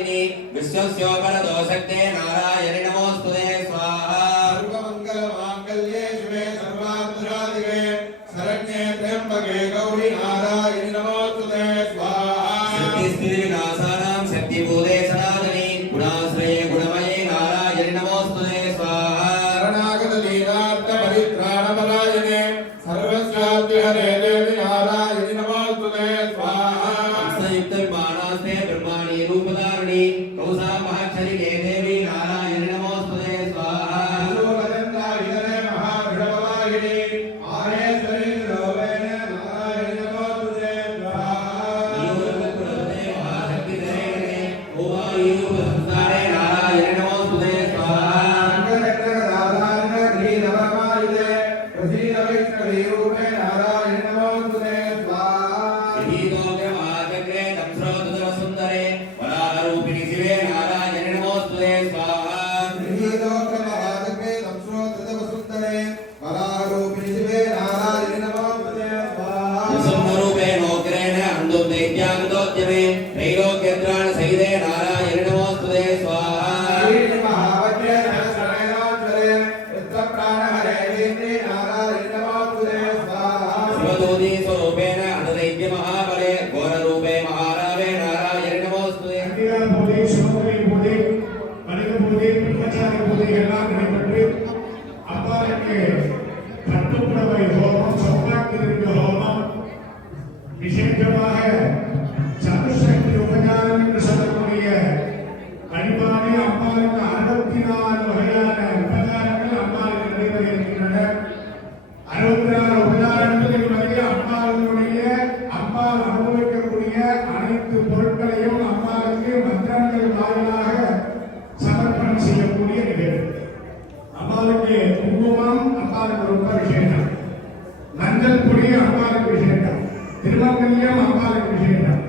नारायणिनि विश्वस्योपरतो शक्ते नारायणि नमोस्तुते स्वाहा सर्वमङ्गलमाङ्गल्ये शिवे सर्वार्थसाधिके शरण्ये त्र्यम्बके गौरी नारायणि नमोस्तुते स्वाहा शक्तिस्थितिविनाशानां शक्तिभूते सनातनी गुणाश्रये गुणमये नारायणि नमोस्तुते स्वाहा शरणागतदीनार्थपरित्राणपरायणे सर्वस्याद्यहरे देवि नारायणि नमोस्तुते स्वाहा संयुक्तविमानास्ते ब्रह्माणि रूपधारिणि कौसामहाक्षरिके देवी नारायणि नमोस्तुते स्वाहा सूरजन्दाहिरे महाभिडवाहिनी आरेश्वरी लोवेन नारायणि नमोस्तुते स्वाहा ईश्वरकुलपते महाशक्तिधरे ओवायुपसंसारे नारायणि नमोस्तुते स्वाहा விசேஷமாக சதுசக்தி உபகாரம் என்று சொல்லக்கூடிய வழிபாடு அம்பாளுக்கு 64 வகையான உபகாரங்கள் அம்பாளுக்கு நடைபெற இருக்கின்றன. 66 உபகாரங்கள் என்பது அம்பாள் அனுபவிக்கக்கூடிய அனைத்து பொருட்களையும் அம்பாளுக்கு மந்திரங்கள் வாயிலாக சமர்ப்பணம் செய்யக்கூடிய நிகழ்வு. அம்பாளுக்கு குங்குமம் அம்பாளுக்கு ரொம்ப விசேஷம், மஞ்சள் பொடி அம்பாளுக்கு விசேஷம், திருமங்கல்யம் அம்பாளுக்கு விசேஷம்,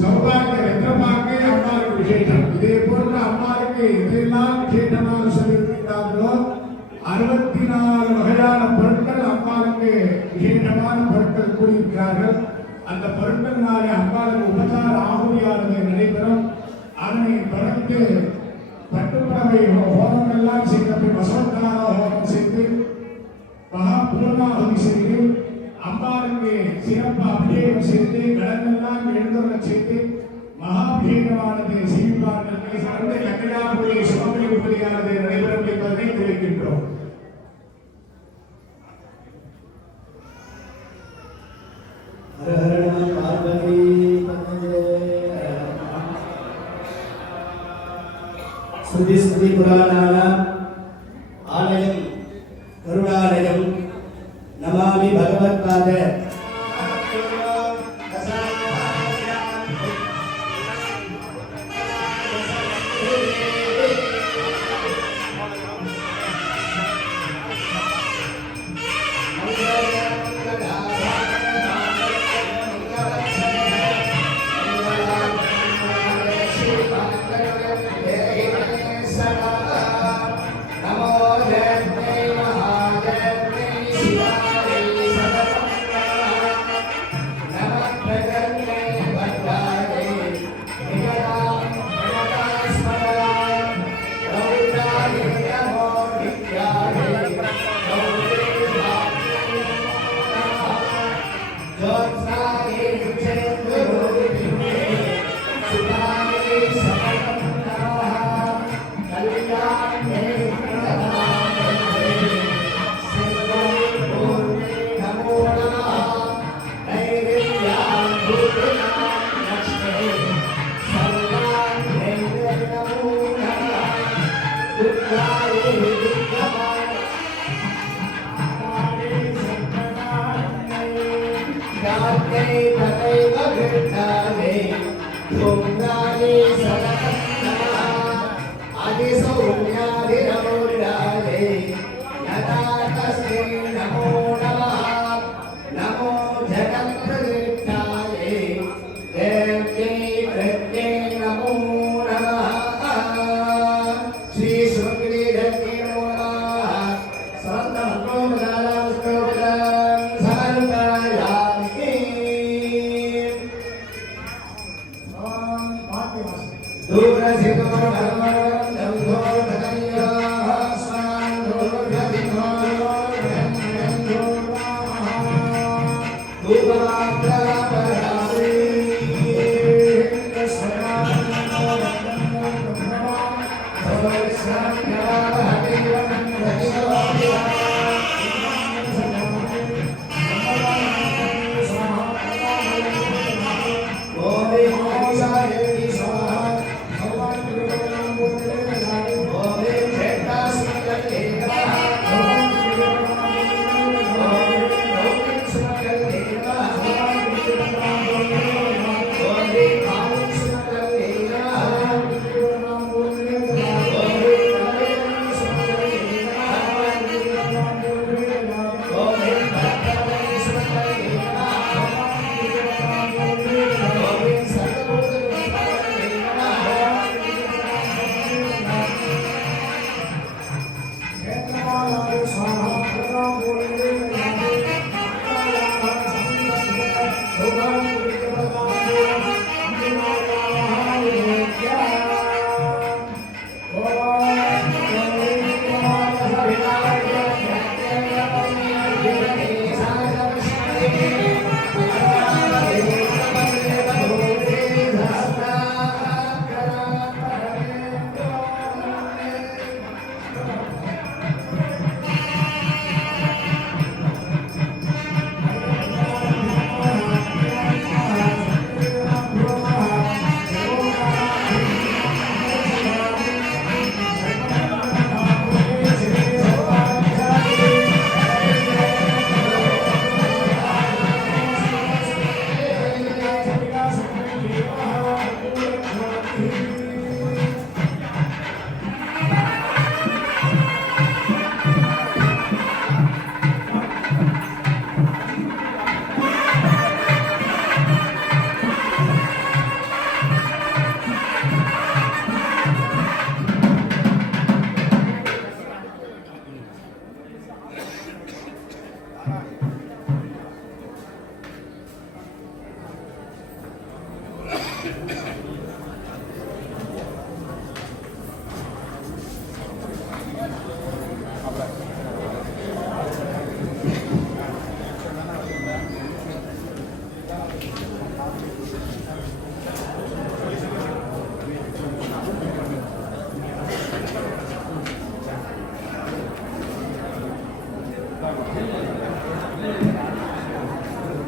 சௌபாகிய ரத்னபாக்கு அம்பாளுக்கு விசேஷம். இதே போன்ற அம்பாளுக்கு இதெல்லாம் விசேஷமாக சொல்லியிருக்கிறார்களோ 64 வகையான பொருட்கள் அம்பாளுக்கு விசேஷமான பொருட்கள் கூறியிருக்கிறார்கள். அந்த பொருட்களினாலே அம்பாளுக்கு உபசார ஆகுதியானது நடைபெறும். அதனை தொடர்ந்து பட்டுப்படவை ஹோமம் எல்லாம் செய்த வசோத்தார ஹோமம் செய்து மகா பூர்ணாகுதி செய்து அம்பாளுக்கு சிறப்பு அபிஷேகம் செய்து கடனெல்லாம் எழுந்துள்ள செய்து மகாபிஷேகமானது செய்வார்கள். சார்ந்த கல்யாணபுரி சுமங்கலி பூஜையானது நடைபெறும் என்பதை தெரிவிக்கின்றோம். ஸ்ருதி ஸ்ருதி புராணான ஆலயம் கருணாலயம் நமாமி பகவத்பாத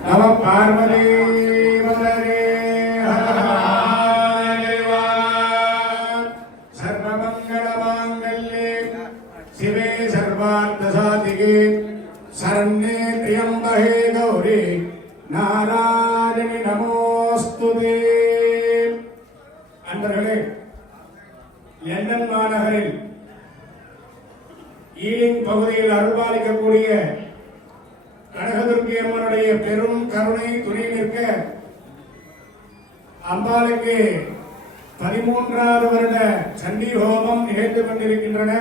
நம பார்வதி மதரே ஹர மகாதேவா. சர்வமங்கள மாங்கல்யே சிவே சர்வார்த்த சாதிகே சரண்யே த்ரியம்பகே கௌரி நாராயணி நமோஸ்துதே. அன்பர்களே, லண்டன் மாநகரில் ஈலிங் பகுதியில் அருள்பாலிக்கக்கூடிய கனகதுர்க்கி அம்மனுடைய பெரும் கருணை துணை நிற்க அம்பாளுக்கு 13வது வருட சண்டி ஹோமம் நிகழ்ந்து கொண்டிருக்கின்றன.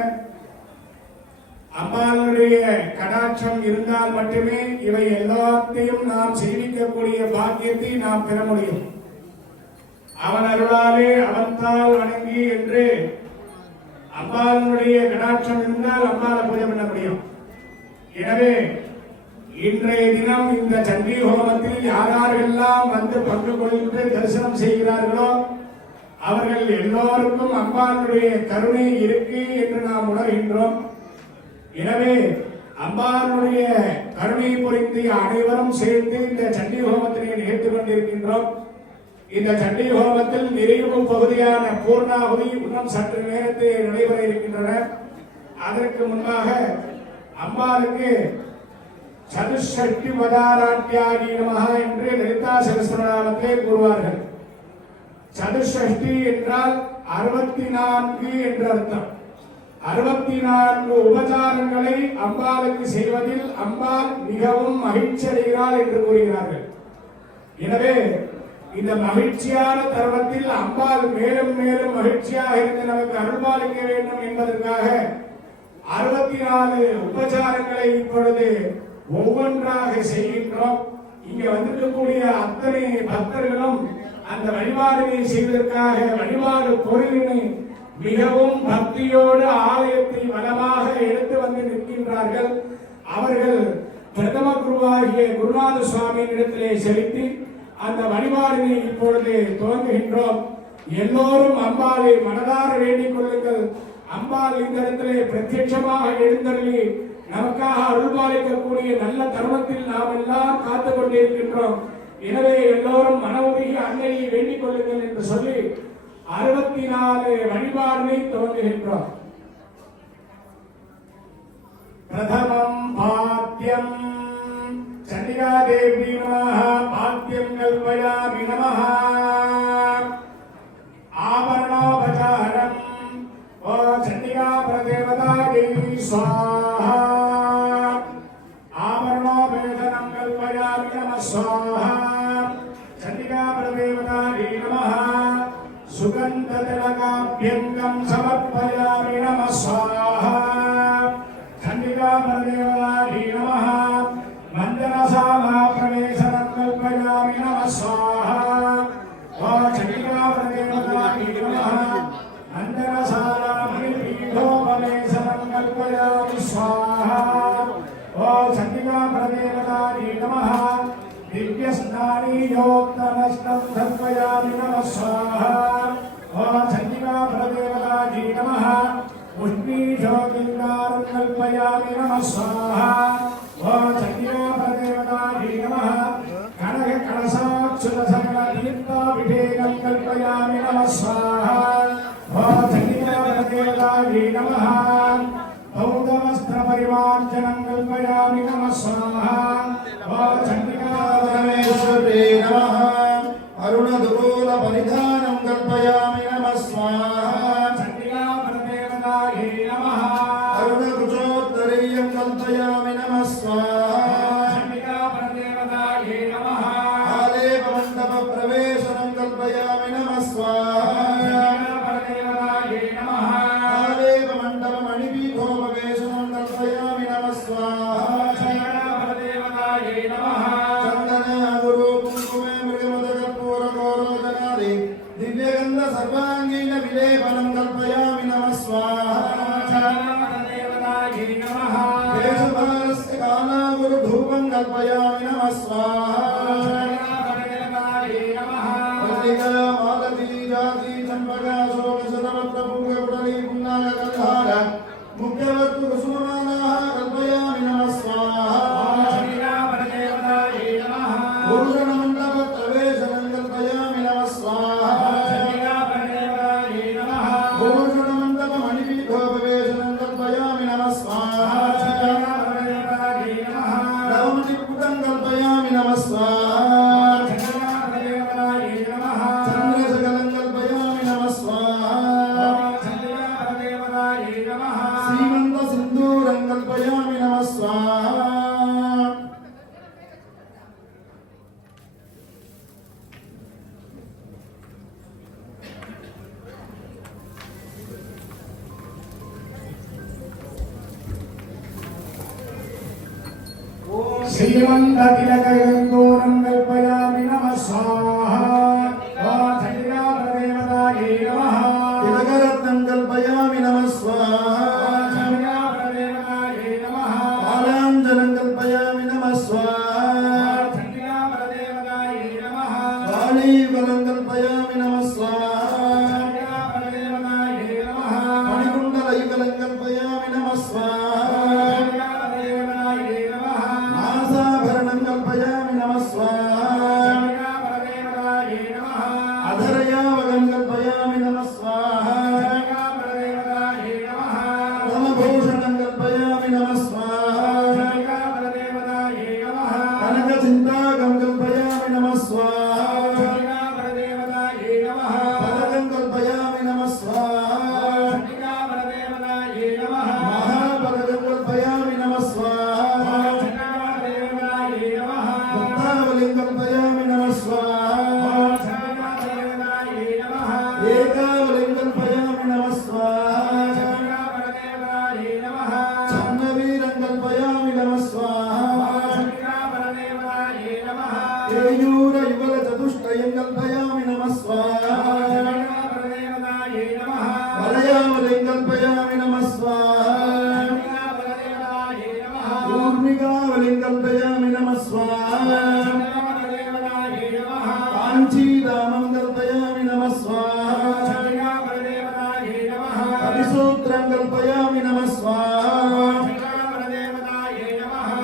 அம்பாளுடைய கடாட்சம் இருந்தால் மட்டுமே இவை எல்லாத்தையும் நாம் செய்விக்கக்கூடிய பாக்கியத்தை நாம் பெற முடியும். அவன் அருளாலே அவன்தால் வணங்கி என்று அம்பாளுடைய கடாட்சம் இருந்தால் அம்பாளை பூஜை பண்ண முடியும். எனவே இன்றைய தினம் இந்த சண்டி ஹோமத்தில் யாரெல்லாம் வந்து பங்கு கொண்டு தரிசனம் செய்கிறார்களோ அவர்கள் எல்லோருக்கும் அம்பாளுடைய கருணை இருக்கு என்று நாம் உணர்கின்றோம். எனவே அம்பாளுடைய கருணை புரிந்து அனைவரும் சேர்ந்து இந்த சண்டி ஹோமத்தினை நிகழ்த்திக் கொண்டிருக்கின்றோம். இந்த சண்டி ஹோமத்தில் நிறைவு பகுதியான பூர்ணாகுதி இன்னும் சற்று நேரத்தில் நடைபெற இருக்கின்றன. அதற்கு முன்பாக அம்பாளுக்கு சதுஷ்டி பதாராட்யாகி நமஹ என்று லலிதா சகஸ்ரநாமத்திலே கூறுவார்கள். சதுஷ்டி என்றால் 64 என்று அர்த்தம். 64 உபச்சாரங்களை அம்பாளுக்கு செய்வதில் அம்பாள் மிகவும் மகிழ்ச்சி அடைகிறாள் என்று கூறுகிறார்கள். எனவே இந்த மகிழ்ச்சியான தருணத்தில் அம்பாள் மேலும் மேலும் மகிழ்ச்சியாக இருந்து நமக்கு அருள்பாலிக்க வேண்டும் என்பதற்காக 64 உபச்சாரங்களை இப்பொழுது ஒவ்வொன்றாக செய்கின்றோம். இங்க வந்திருக்கக்கூடிய அத்தனை பக்தர்களும் அந்த வழிபாடினை செய்வதற்காக வழிபாடு பொருளினை மிகவும் பக்தியோடு ஆலயத்தை வளமாக எடுத்து வந்து நிற்கின்றார்கள். அவர்கள் பிரதம குருவாகிய குருநாத சுவாமியின் இடத்திலே செலுத்தி அந்த வழிபாடினை இப்பொழுது துவங்குகின்றோம். எல்லோரும் அம்பாளை மனதார வேண்டிக் கொள்ளுங்கள். அம்பாள் இந்த இடத்திலே பிரத்யட்சமாக எழுந்தருளி நமக்காக அருள்பாலிக்கக்கூடிய நல்ல தருணத்தில் நாம் எல்லாம் காத்துக் கொண்டிருக்கின்றோம். எனவே எல்லோரும் மன உருகி அன்னையை வேண்டிக் கொள்ளுங்கள் என்று சொல்லி 64 வழிபாடினை துவங்குகின்றோம். பிரதமம் பாத்யம் சண்டிகா தேவி நமः. பாத்யம் கல்பயாமி நமः. ஆபரணோபசாரம் ஓ சண்டிகா பிரதேவதாயை ஸ்வாஹா. ஆபரணோபேதனம் கல்பயாமி நமः ஸ்வாஹா. சண்டிகா பிரதேவதாயை நமः. சுகந்ததிலகாभ्यङ्गं समर्पयामि नमः स्वाहा. चण्डिका परदेवतायै नमः. मन्दरशाला प्रवेशनं कल्पयामि नमः स्वाहा. ओ चण्डिका परदेवतायै नमः. मन्दरशाला मणिपीठोपवेशनं कल्पयामि स्वाहा. ओ चण्डिका परदेवतायै नमः. दिव्यस्नानीयोक्तमस्तं कल्पयामि नमः स्वाहा. ओ चण्डिका प्रदेवतायै नमः. उष्णीशोकिङ्कारं कल्पयामि नमः स्वाहा. ओ चण्डिका प्रदेवतायै नमः. कनककलशाच्युतसकलतीर्थाभिषेकं कल्पयामि नमः स्वाहा. ओ चण्डिका प्रदेवतायै नमः. बौद्धवस्त्रपरिमार्जनं कल्पयामि नमः स्वाहा. ओ चण्डिका परमेश्वरे नमः. अरुणदुकूल परिधानं कल्पयामि नमः स्वाहा. चण्डिका परदेवतायै नमः. अरुणकुचोत्तरीयं कल्पयामि नमः स्वाहा. चण्डिका परदेवतायै नमः. आलेपमण्डपप्रवेशनं कल्पयामि नमः स्वाहा. चण्डिका परदेवतायै नमः. आलेपमण्डपमणिपीठोपवेशनं कल्पयामि नमः स्वाहा. चण्डिका परदेवतायै नमः. चन्दन गुरु कुङ्कुमे मृगमदकर्पूरगौरोदनादि दिव्यगन्ध सर्वाङ्गीण विलेपनं कल्पयामि नमः स्वाहा. चण्डिका परदेवतायै नमः. केशभारस्य कालागुरुधूपं कल्पयामि नमः स्वाहा. चण्डिका परदेवतायै नमः. मल्लिका मालती जाति चम्पका शोकशतपत्रपूगपुटली पुन्नागकल्हार मुख्यवस्तु कुसुममालाः कल्पयामि नमः स्वाहा. चण्डिका परदेवतायै नमः. भूषणमण्डपप्रवेशनं कल्पयामि नमः स्वाहा. चण्डिका परदेवतायै नमः. भूषणमण्डपमणिपीठोपवेशनं कल्पयामि नमः स्वाहा. चण्डिका परदेवतायै नमः. नवमणिपुटं कल्पयामि नमः स्वाहा. चण्डिका परदेवतायै नमः. चन्द्रशकलं कल्पयामि नमः स्वाहा. चण्डिका परदेवतायै नमः. सीमन्तसिन्दूरं कल्पयामि नमः स्वाहा. श्रीमन्ततिलकगङ्गोरं कल्पयामि नमः स्वाहा. ओ चण्डिका परदेवतायै नमः. तिलकरत्नं कल्पयामि नमः स्वाहा. चण्डिका परदेवतायै नमः. कालाञ्जनं कल्पयामि नमः स्वाहा. चण्डिका परदेवतायै नमः. कालीफलं कल्पयामि नमः स्वाहा. चण्डिका परदेवतायै नमः. मणिकुण्डलयुगलं कल्पयामि नमः स्वाहा. चण्डिका परदेवतायै नमः. नासाभरणं कल्पयामि नमः स्वाहा. चण्डिका परदेवतायै नमः वलयावलिङ्गल्पयामि नमः स्वाहा ऊर्मिकावलिङ्गल्पयामि नमः स्वाहा काञ्चीदामं कल्पयामि नमः स्वाहा कविसूत्रं कल्पयामि नमः स्वाहा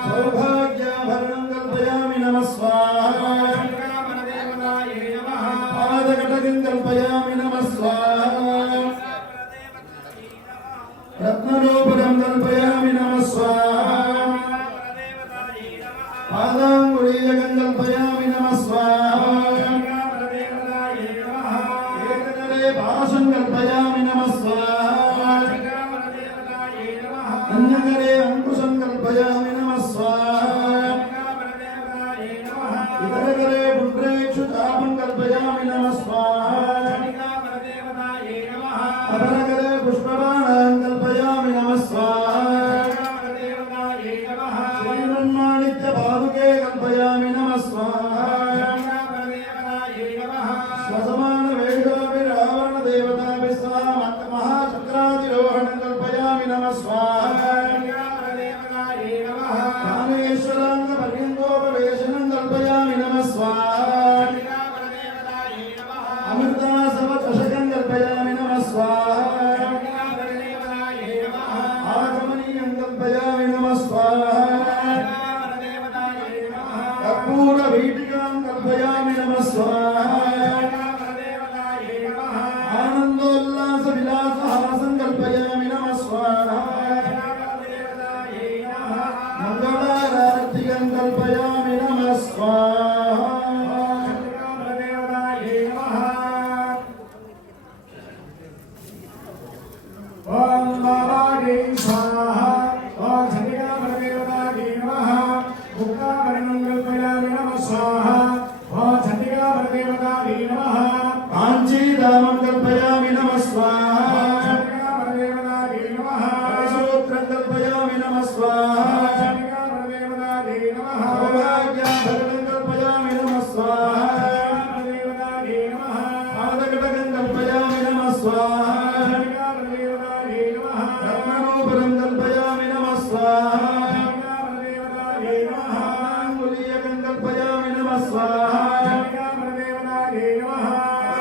सौभाग्याभरणं कल्पयामि नमः स्वाहा पादकटकं कल्पयामि नमः स्वाहा रत्नरूपकं कल्पयामि नमः स्वाहा पादाङ्गुलीयकं कल्पयामि नमः स्वाहा एककरे पाशं कल्पयामि नमः स्वाहा अन्यकरे अङ्कुशं कल्पयामि नमः स्वाहा इतरकरे पुण्ड्रेक्षुचापं कल्पयामि नमः स्वाहा अपरकरे पुष्पबाणां कल्पयामि नमः स्वाहा श्रीमन्माणिक्यपादुके कल्पयामि नमः स्वाहा स्वसमानवेषाभिरावरणदेवताभिः सह महाचक्राधिरोहणं कल्पयामि नमः स्वाहा ज्ञानेश्वराङ्गपर्यन्तोपवेशनं कल्पयामि नमः स्वाहा अमृतासवचषकं कल्पयामि नमः स्वाहा आगमनीयं कल्पयामि नमः स्वाहा कर्पूरवीटिकां कल्पयामि नमः स्वाहा आनन्दोल्लासविलासहासं कल्पयामि नमः स्वाहा मङ्गलारार्तिकं कल्पयामि नमः स्वाहा ओम बाबागे स्वाहा ओम चंडिकामणिदेवतागे नमः मुक्तामणिमङ्गलपयामि नमः स्वाहा ओम चंडिकामणिदेवतागे नमः काञ्चीदामं कल्पयामि नमः स्वाहा चंडिकामणिदेवतागे नमः सूत्रं कल्पयामि नमः स्वाहा चंडिकामणिदेवतागे नमः सौभाग्याभरणं कल्पयामि नमः स्वाहा चंडिकामणिदेवतागे नमः पादकटकं कल्पयामि नमः स्वाहा चंडिकामणिदेवतागे नमः रत्नरूपकं कल्पयामि नमः स्वाहा चंडिकामणिदेवतागे नमः अङ्गुलीयकं कल्पयामि नमः स्वाहा चंडिकामणिदेवतागे नमः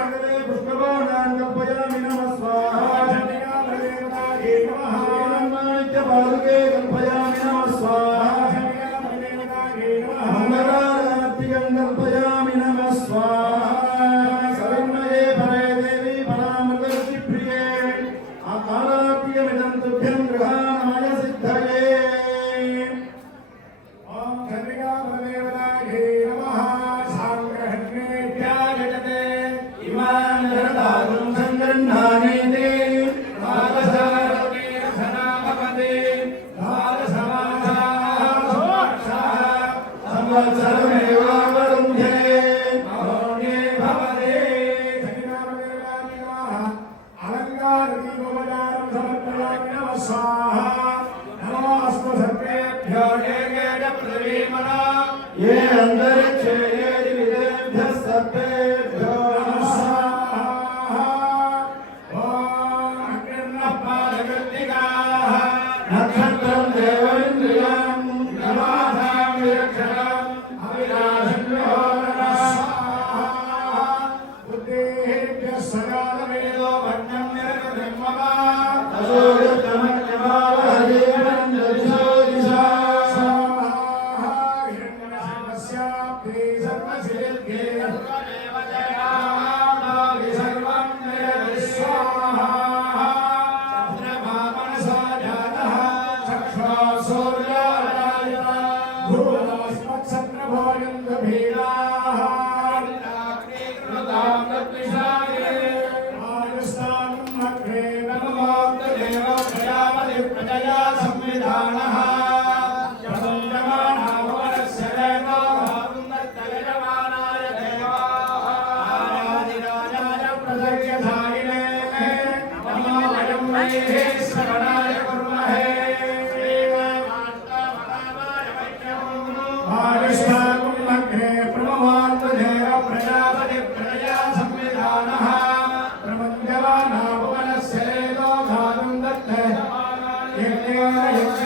अग्रे पुष्पबाणां कल्पयामि नमः स्वाहा चंडिकामणिदेवतागे नमः माणिक्यपादुके कल्पयामि नमः स्वाहा चंडिकामणिदेवतागे नमः मङ्गलारार्तिकं कल्पयामि नमः स्वाहा शरण्ये परे देवी परामृतप्रिये आकारार्तिकमिदं तुभ्यं गृहाणाय सिद्धये ओम चंडिकामणिदेवतागे नमः सांग्रहण्येभ्याजते इमान् जरदागुं सङ्गृह्णानेते द्वादशारते रसनामपदे द्वादशमासाः संवत्सरमेवावरुन्ध्ये महोन्ये भवते चंडिकामणिदेवतागे नमः अलङ्कारदीपोपचारं समर्पयामि नमः स्वाहा नमोऽस्तु सर्वेभ्यो जयेन पृथिवीमना ये अन्तरिक्षे ये दिविदेभ्यः सर्वेभ्यो नमः स्वाहा ओम अग्निर्नः पादकृत्तिकाः नक्षत्रं देवेन्द्रियं नमासां विरक्षणम् अविनाशं विहोरणः स्वाहा बुद्धेभ्यः सजातवेदो वर्णं निरतब्रह्मवा असूर्यतमज्ञमावहरेवं ददिशो दिशा स्वाहा हिरण्यनामस्याप्ते सर्वसिद्ध्ये सर्वदेव जयानादि सर्वं जयति स्वाहा चन्द्रमा मनसा जातः चक्ष्वा सूर्यारायता भूतमस्मत्सत्रभोजन्तभेदाः कृतां तद्विषाये आयुस्ताम् अग्रे नमोऽग्रदेव प्रजापति प्रजया संविधानः प्रसञ्जमाना भुवनस्य देवो भागुन्दत्तयजमानाय देवाः आराधिराजाय प्रसज्यधारिणे नमो वयं वैः श्रवणाय कुर्महे आयुष्ताम् अग्रे प्रमवान्तदेव प्रजापति प्रजया संविधानः प्रमञ्जमाना भुवन Oh,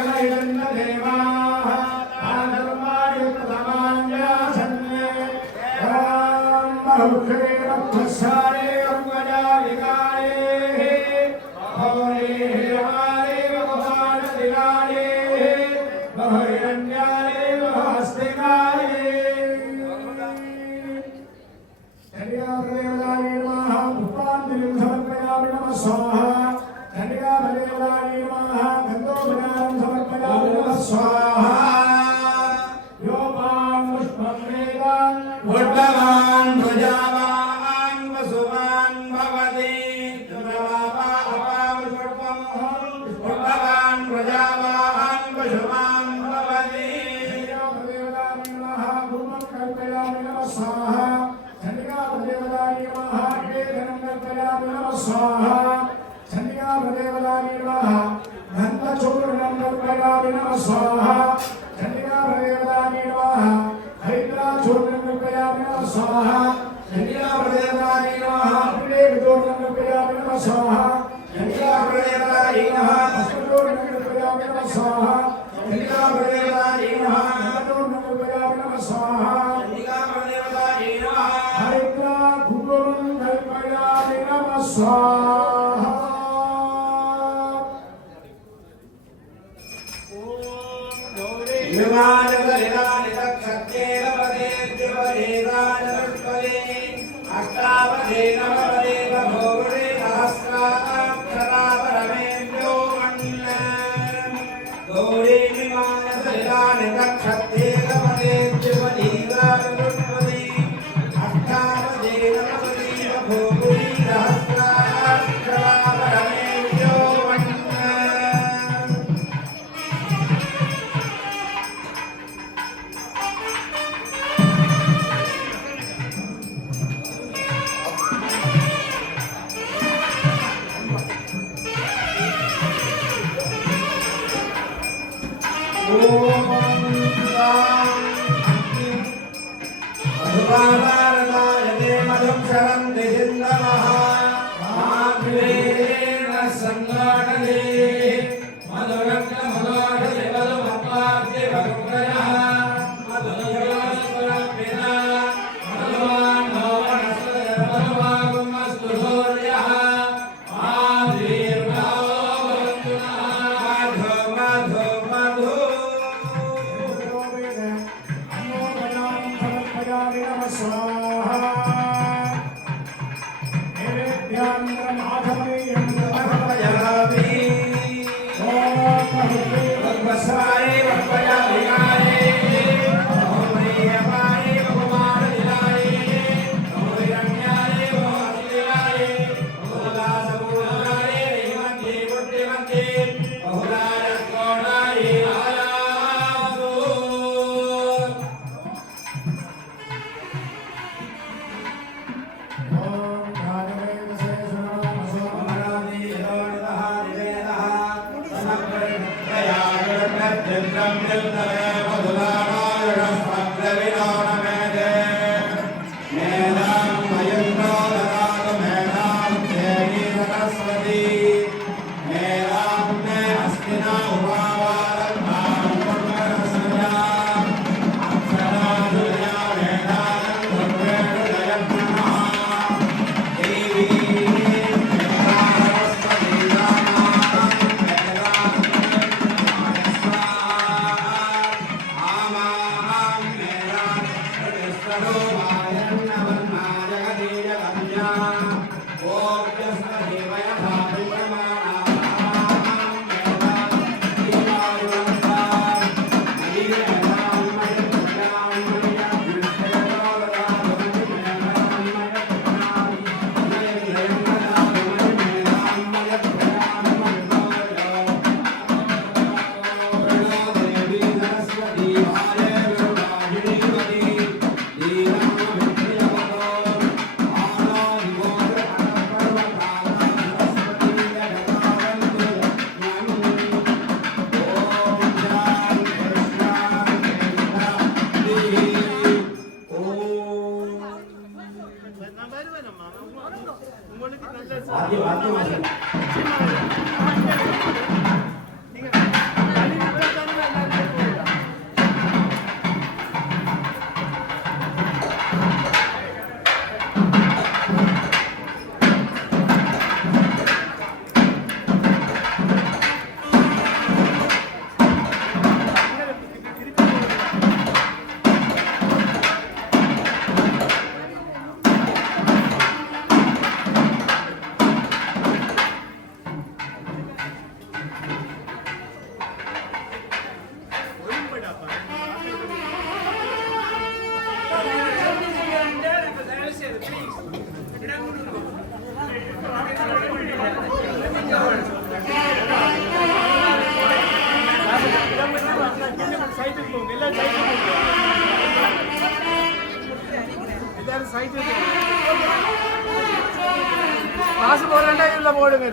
காசு போடுறா இல்ல போடுங்க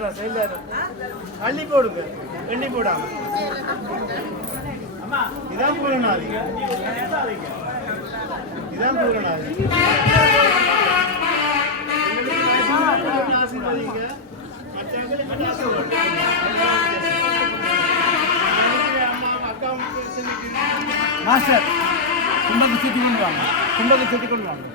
அள்ளி போடுங்க எண்ணி போடாம இதான் போடணும் இதான் போடணும் ஆசீர்வாதிங்க மாஸ்டர் கும்பக்கு சுத்தி கொண்டு வாங்க கும்பக்கு சுத்தி கொண்டு வாங்க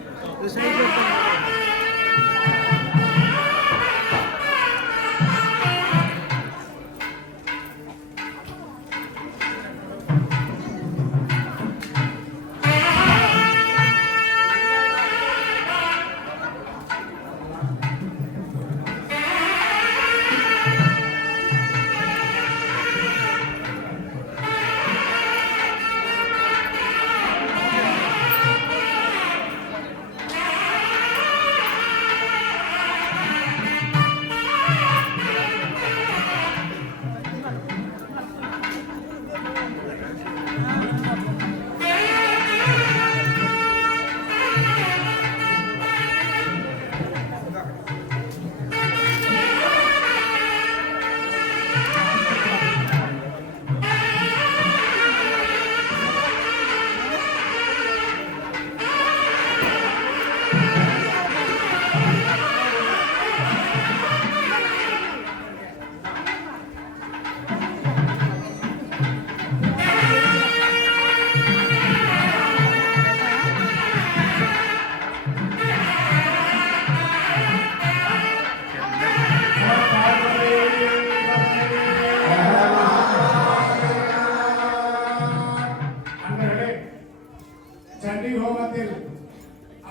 சண்டி ஹோமத்தில்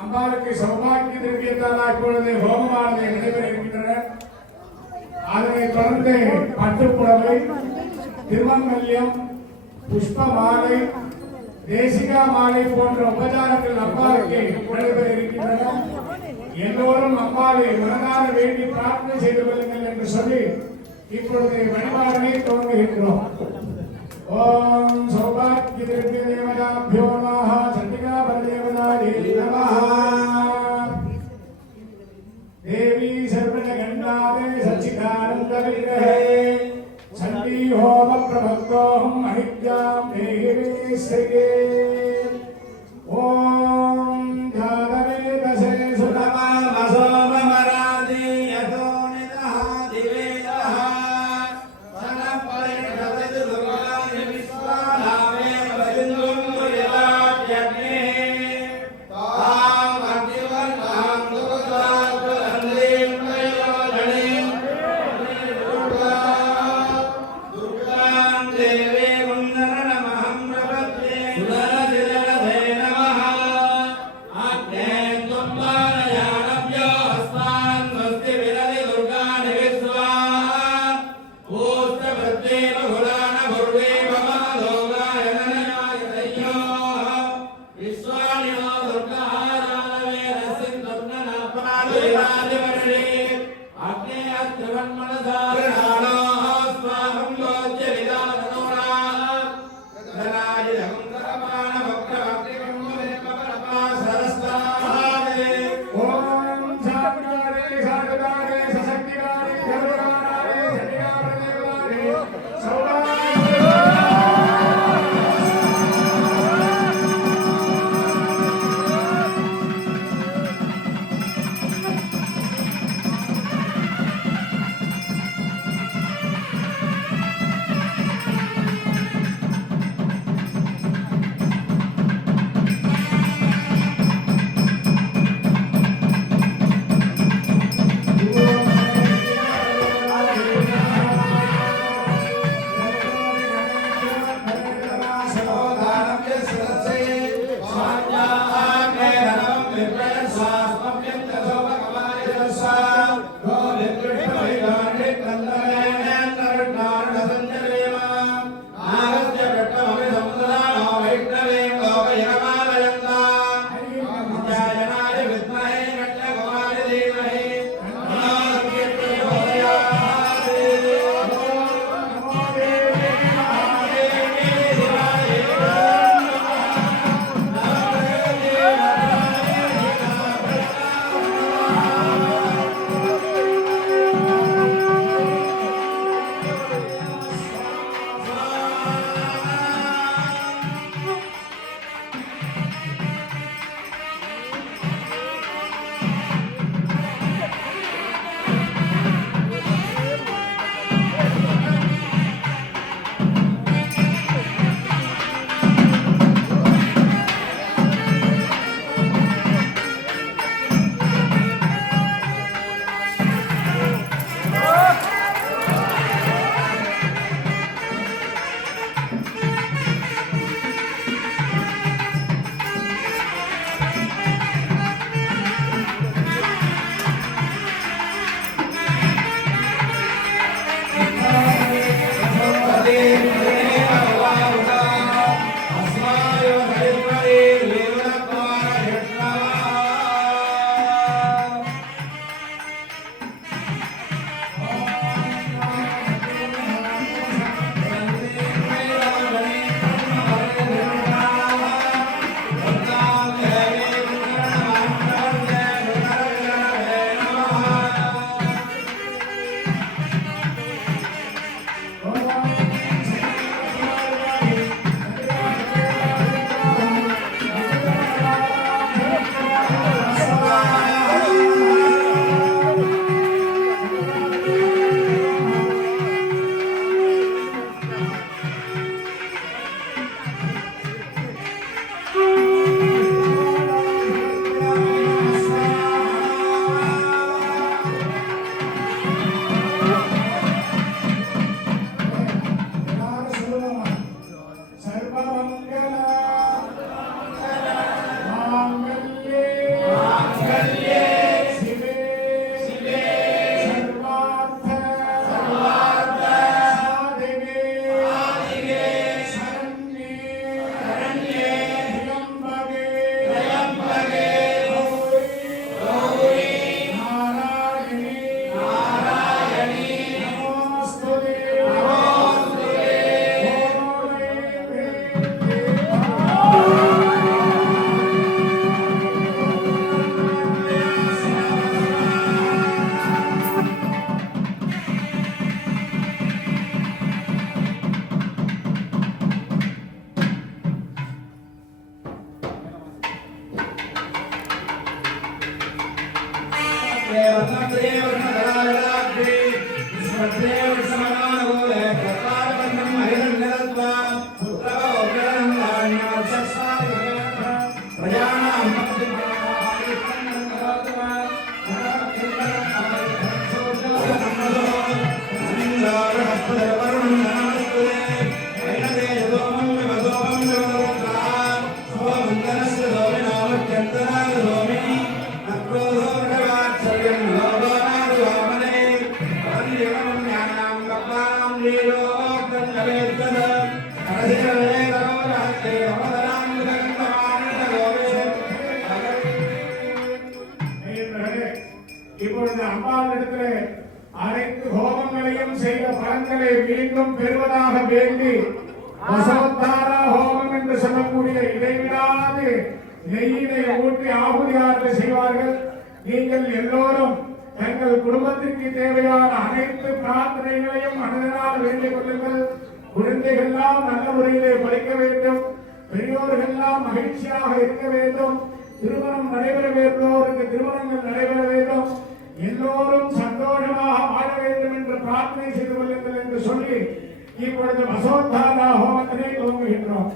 அம்பாளுக்கு சௌபாகிய திரவியத்தால் இப்பொழுது ஹோமமானது நடைபெற இருக்கின்றன. அதனைத் தொடர்ந்து பட்டுப்புடவை, திருமங்கல்யம், புஷ்ப மாலை, தேசிகா மாலை போன்ற உபச்சாரங்கள் அம்பாளுக்கு நடைபெற இருக்கின்றன. எல்லோரும் அம்பாளை மனதார வேண்டி பிரார்த்தனை செய்து கொள்ளுங்கள் என்று சொல்லி இப்பொழுது வழிபாடனை துவங்குகின்றோம். ஓம் சௌபாகிய திரவிய தேவதாभ्यो நமः. சண்டிகா பரதேவதாயே நமः. देवी सर्वजगन्नाथे सच्चिदानंद विग्रहे चंडी होम प्रभक्तोहम अहिज्ञाम देहि श्रीगे. ओम जातवे दशे सुतमा मसोम मरादि यतो निदः दिवेदः सनपरे गवद दुर्गाय विश्वानामे वदिन्दुं मुयलाप्यग्ने ताम अग्निवर्णां இப்பொழுது அம்பாளிடத்திலே அனைத்து ஹோமங்களையும் செய்த பலன்களை மீண்டும் பெறுவதாக வேண்டி வசவத்தாரா ஹோமம் என்று சொல்லக்கூடிய இடைவிடாது நெய்யினை ஊற்றி ஆகுதியாற்ற செய்வார்கள். நீங்கள் எல்லோரும் தங்கள் குடும்பத்திற்கு தேவையான அனைத்து பிரார்த்தனைகளையும் மனதினால் வேண்டிக் கொள்ளுங்கள். குழந்தைகள்லாம் நல்ல முறையிலே படிக்க வேண்டும், பெரியோர்கள்லாம் மகிழ்ச்சியாக இருக்க வேண்டும், திருமணம் நடைபெற வேண்டோருக்கு திருமணங்கள் நடைபெற வேண்டும், எல்லோரும் சந்தோஷமாக வாழ வேண்டும் என்று பிரார்த்தனை செய்து கொள்ளுங்கள் என்று சொல்லி இப்பொழுது வசோத்தாரா ஹோமத்தினை துவங்குகின்றோம்.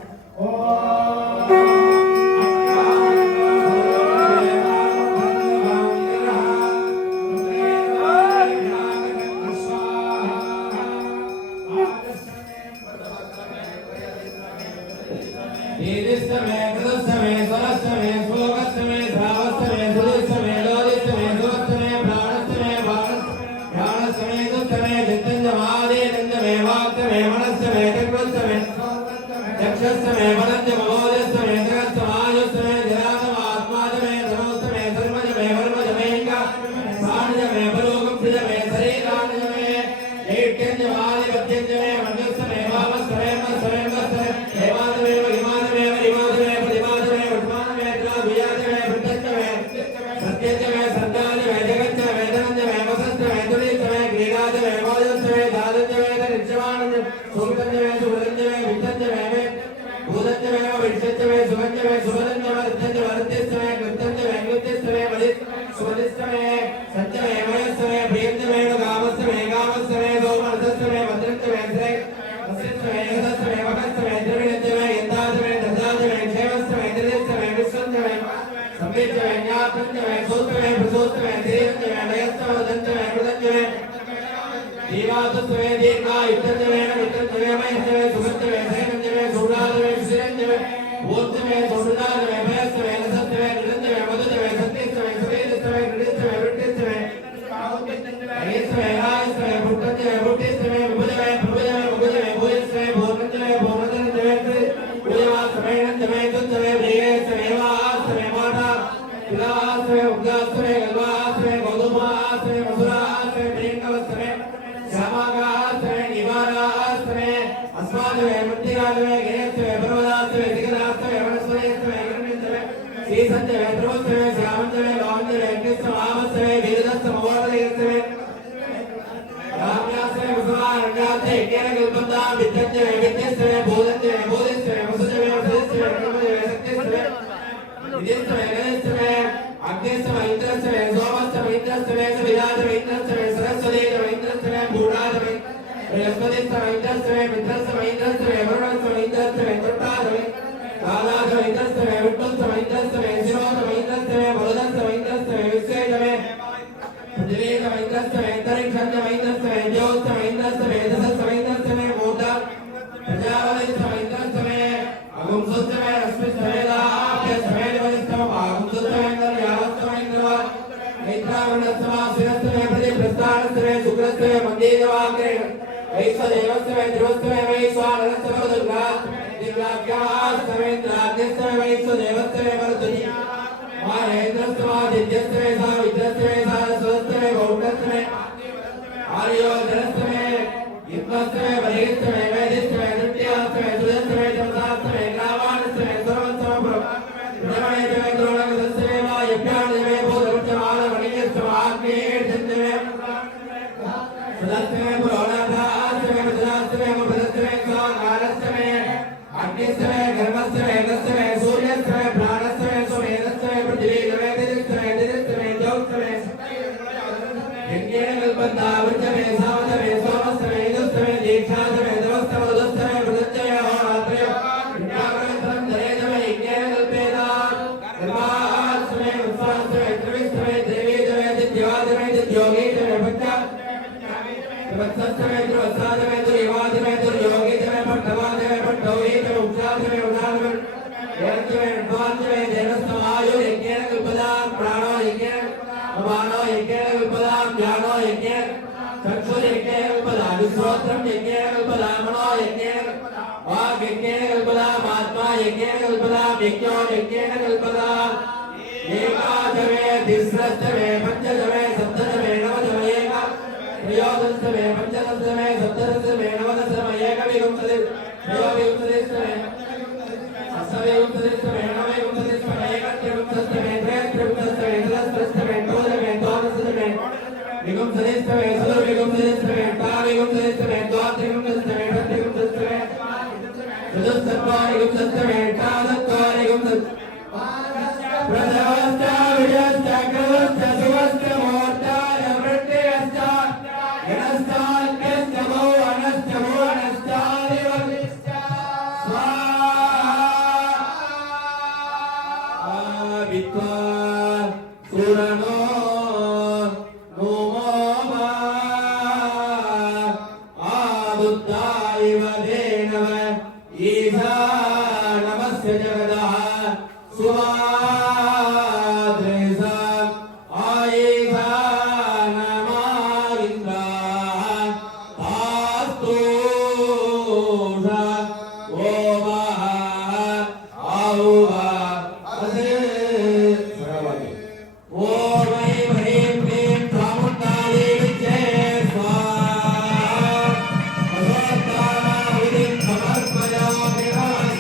Sono एकादशमे तिस्रस्तमे पंचदशमे सप्तदशमे नवदशमे एका त्रयोदशमे पंचदशमे सप्तदशमे नवदशमे एकविंशति त्रयोविंशतिस्तमे अष्टविंशतिस्तमे नवविंशतिस्तमे एकत्रिंशत्तमे त्रयत्रिंशत्तमे चतुस्रस्तमे चतुर्दशमे द्वादशमे विंशतिस्तमे चतुर्विंशतिस्तमे अष्टाविंशतिस्तमे द्वात्रिंशत्तमे षट्त्रिंशत्तमे चतुस्चत्वारिंशत्तमे अष्टादशत्वारिंशत् प्रथमश्च विजयश्च कृतश्च शिवश्च मोर्चाय वृत्तिश्च गणश्चान्यश्च भुवनश्च भुवनश्चादिवश्च स्वाहा विद्वा सुरनो नमो आबुद्धाय देनव ईशा नमस्य जगदः स्वाद्रेशम् आयेषा नमालिन्द्रा आस्तोषा ओमः आहुवा असे भगवति ॐ ऐं ह्रीं क्लीं चामुण्डायै विद्ये स्वाहा भगवत्तानां विधिं समर्पयामि नमः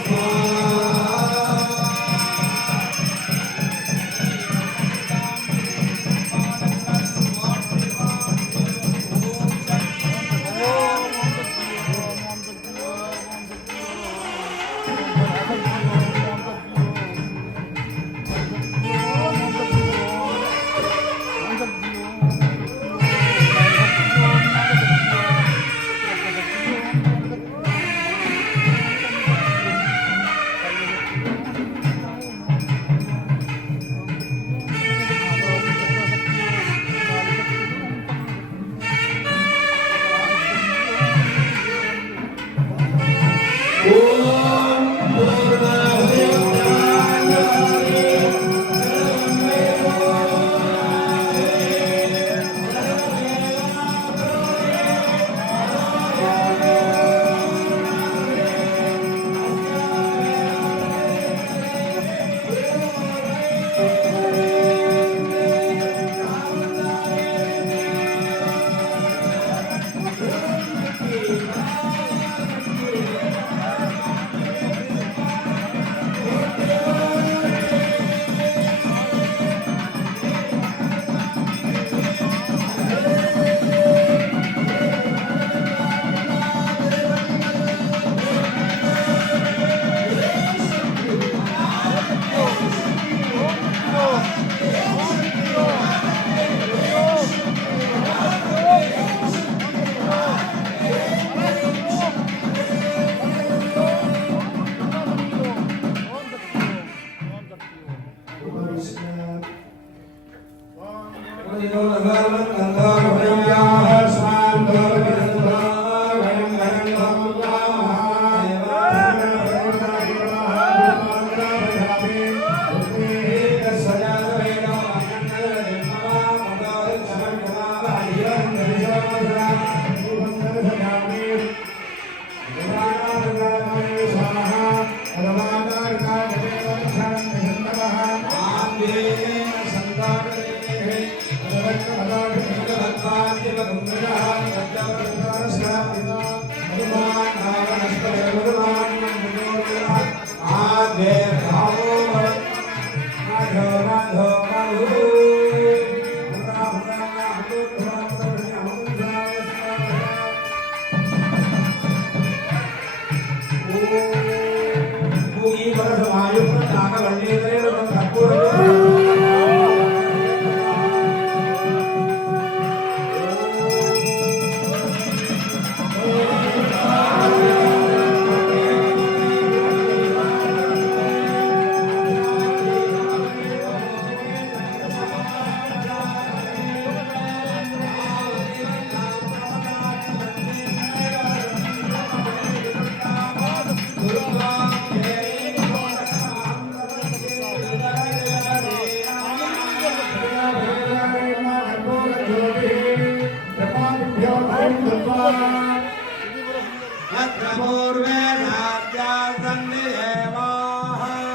पूर्वे नाद्यासन्निदेवाः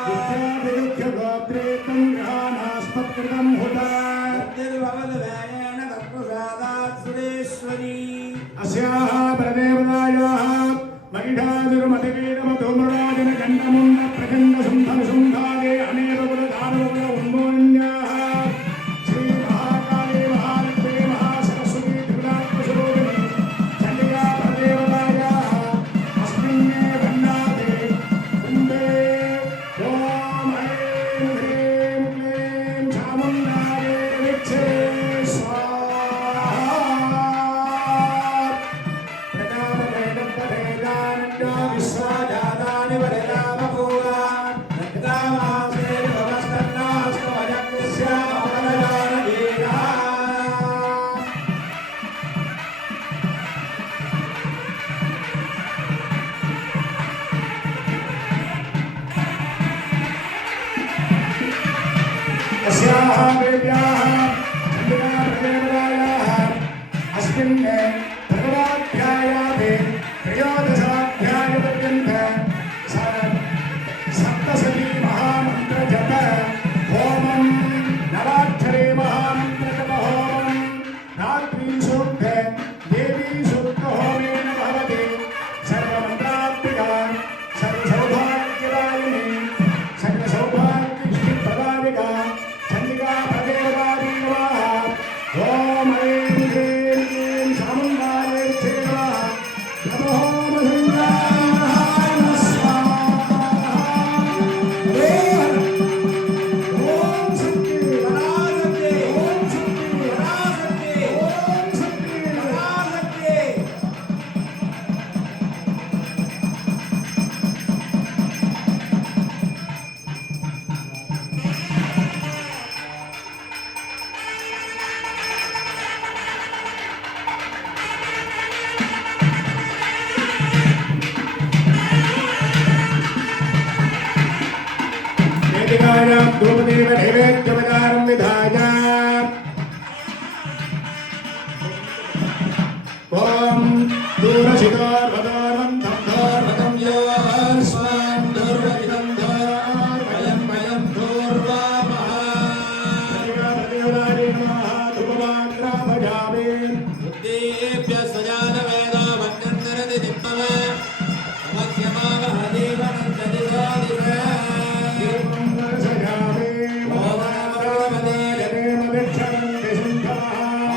विद्याभिरुख्यगोत्रेतं ग्रहाणास्मत्कृतं हुता निर्भवद्वयेन तत्प्रसादात् सुरेश्वरी अस्याः परदेवतायाः महिषासुरमतिवीरमधूम्रराजन गण्डमुण्ड प्रचण्ड सुन्धनुसुन्धादे अनेक कुलधारकुल उन्मोन्याः श्री महाकाली महालक्ष्मी महासरस्वती त्रिपुरात्मस्वरूपिणी चण्डिका परदेवतायाः अस्मिन्ने वन्नादे कुम्भे ॐ ऐं ह्रीं क्लीं चामुण्डायै विच्छे स्वाहा विश्वाजातानि वरदामपूरा रक्तामासे भवस्तन्नास्तमजग्स्यामलजानवीरा अस्याः देव्याः चण्डिकाप्रदेवतायाः अस्मिन् प्रथमाध्यायादे त्रयोदशाध्यायपर्यन्त सप्तशती महामन्त्रजप होमं नवाक्षरे महामन्त्रजप होमं रात्रि सूक्त देवी सूक्त होमेन भवति सर्वमन्त्रात्मिका सर्वसौभाग्यदायिनी सर्वसौभाग्यप्रदायिका चण्डिका प्रदेवतायै नमः ॐ ऐं ह्रीं क्लीं चामुण्डायै सेवा नमो मधुराय स्वाहा ॐ शक्ति पराशक्ति ॐ शक्ति पराशक्ति ॐ शक्ति पराशक्ति वेदिकायां धूपदेव नैवेद्यपचारं विधाय ॐ दूरशिखोर्वदोर्वन्तं धोर्वतं योऽस्मान् दूर्वहितं धोर्वयं वयं दूर्वामः प्रतिदेवतायै नमः धूपमाग्रापयामि बुद्धेभ्यः स्वजानवेदा वन्दन्दरति दिप्पव नमस्यमावहदेवनन्ददिदादिव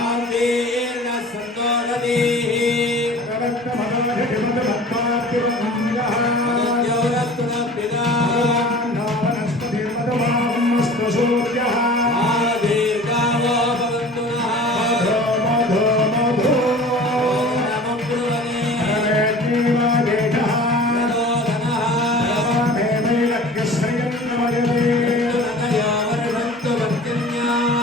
आर्तेर्न सन्दोषदेः मदोरस्तु न पिता आदीर्घावो भवन्तु नः नमो ब्रुवणे नदया वर्षन्तु भक्तिन्याः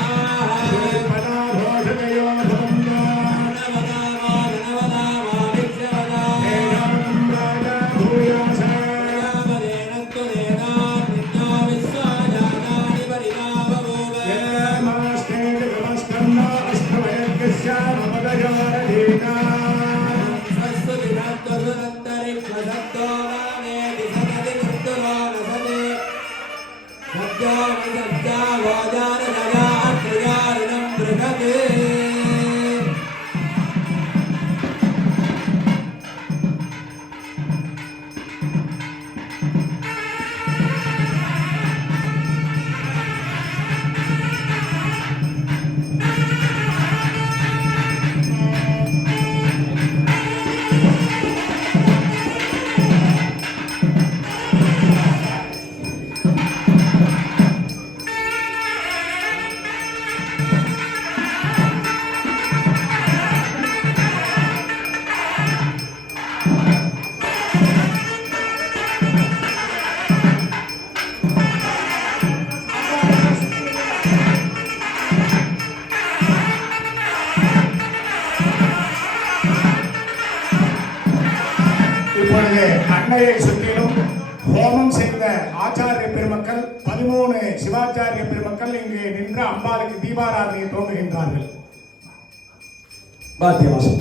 இப்பொழுது அன்னையை சுற்றிலும் ஹோமம் செய்த ஆச்சாரிய பெருமக்கள் 13 சிவாச்சாரிய பெருமக்கள் இங்கு நின்று அம்பாளுக்கு தீபாராதனையை துவங்குகின்றார்கள். பாத்தியவாசம்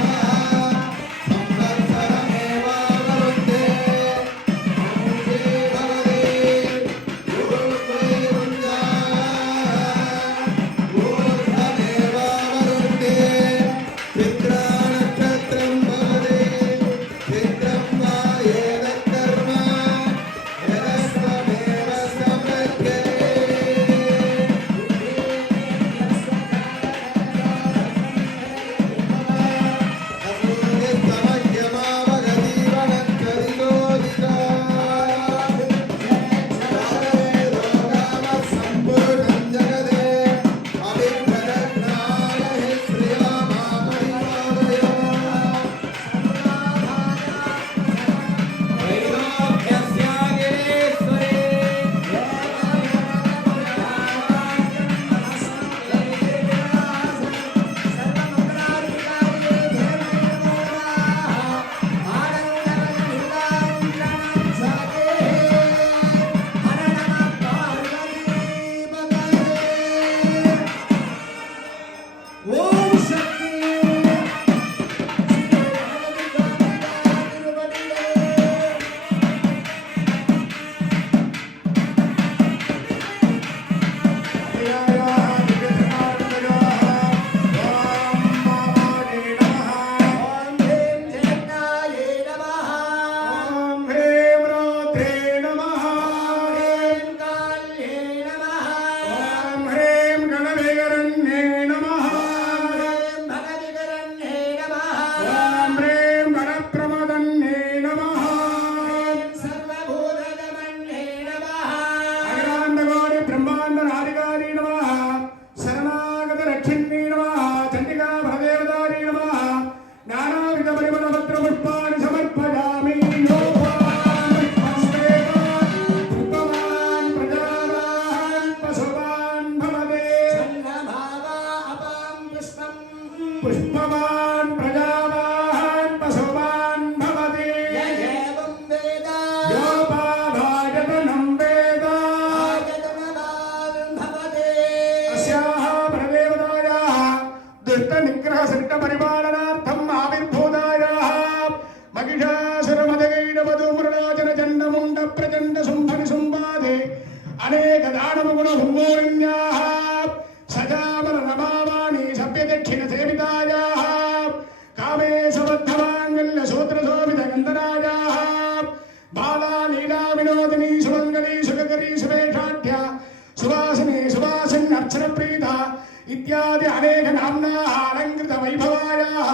धाम्नाः अलङ्कृत वैभवायाः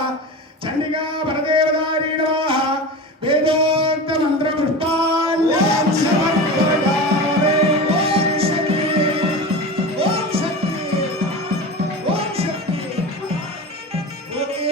चण्डिका परदेवतायै नमः वेदोक्त मंत्र पुष्पाञ्जलिं समर्पयामि। ओम शक्ति ओम शक्ति ओम शक्ति ओके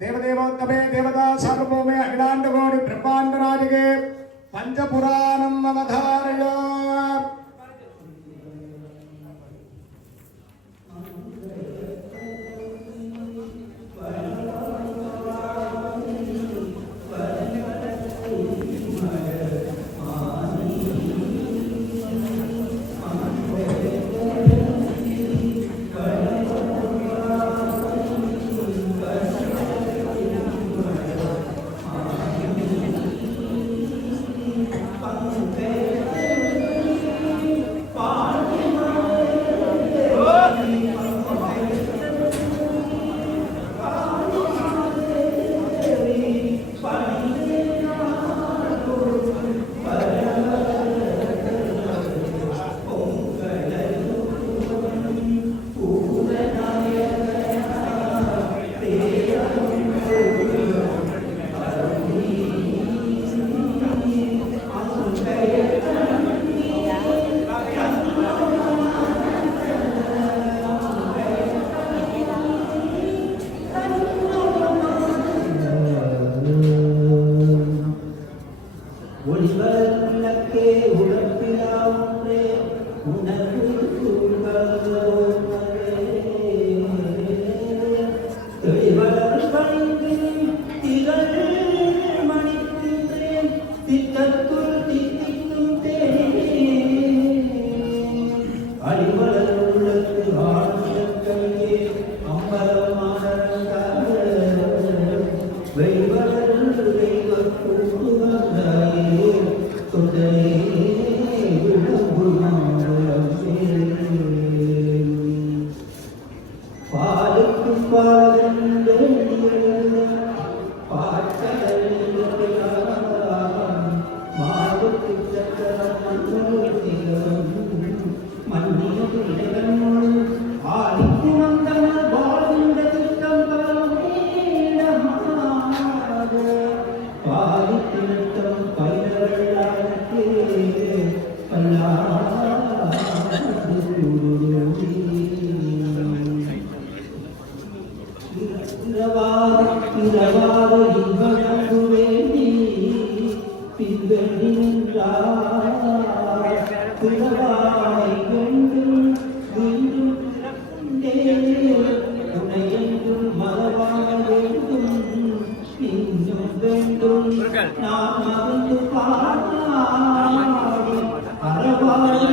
देवदेवोत्तमे देवता सार्वभौमे अखिलांड कोटि ब्रह्मांड राजगे पंचपुराणम् अवधारय। இரவாத இன்பமன்று வேண்டி பின்வெளி நின்றார் பிறவாய் வேண்டும் மீண்டும் உன்னை என்றும் மறவாத வேண்டும் இன்னும் வேண்டும் நான் மறந்து பாடி அறவாடி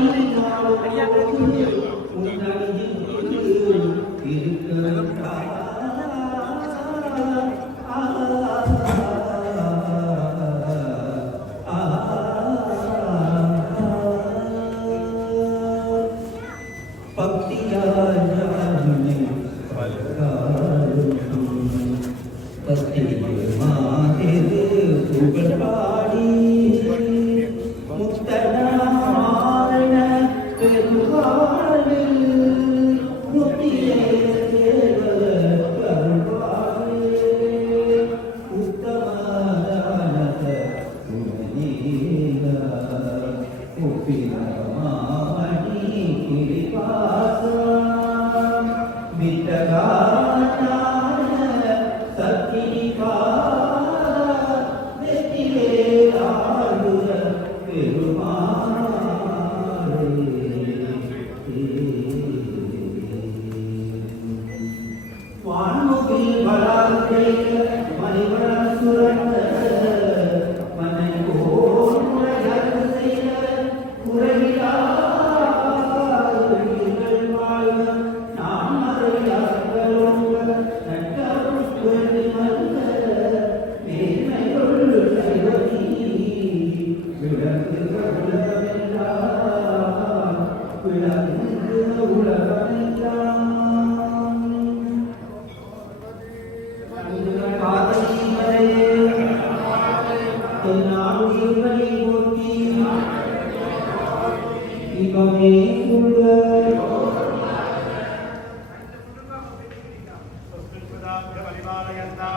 परिपालयन्ता